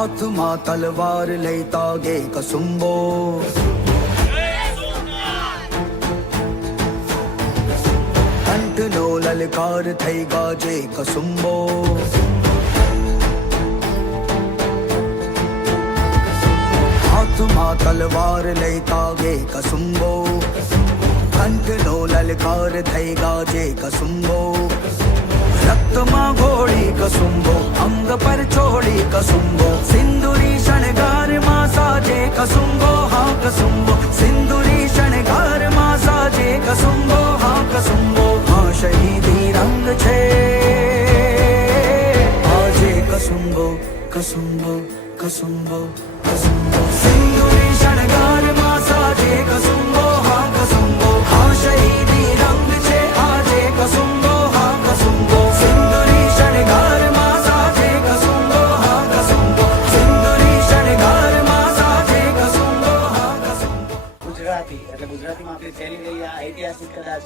હાથમાં તલવાર લઈ તાગે કસુંબો, કંઠનો લલકાર થઈ ગાજે કસુંબો, હાથમાં તલવાર લઈ તાગે કસુંબો, કંઠનો લલકાર થઈ ગાજે કસુંબો, રક્તમાં ઘોળી કસુંબો, અંગ પર છોડી કસુંબો, સિંદુરી શણગારમાં સાજે કસુંબો, હા કસુંબો, સિંદુરી શણગારમાં સાજે કસુંબો, હા કસુંબો, હા શહીદી રંગ છે આજે કસુંબો, કસુંબો, કસુંબો, કસુંબો, સિંદુરી શણગારમાં સાજે કસુંબો, હા કસુંબો, હા શહીદી રંગ છે આજે કસુંબો, હા કસુંબો, સિંદુરી શણગારમાં સાજે કસુંબો, હા કસુંબો, સિંદુરી શણગારમાં સાજે કસુંબો, હા કસુંબો. ગુજરાતી એટલે ગુજરાતીમાં આપણી પહેલી રહી આ ઐતિહાસિક કદાચ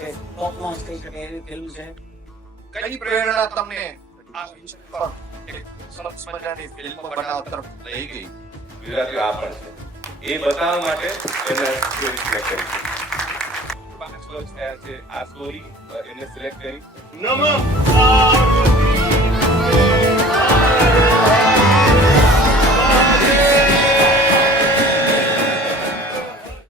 જે ટોપ મોસ્ટ કહી શકાય એવી ફિલ્મ છે. કઈ પ્રેરણા તમને આ વિષય પર એક સરસ મજાની ફિલ્મ બનાવવા તરફ લઈ ગઈ? ગુજરાતીઓ આ પણ છે એ બતાવવા માટે એને સ્ટોરી સિલેક્ટ કરી છે. 5 વર્ષ થયા છે આ સ્ટોરી એને સિલેક્ટ કરી. નમઃ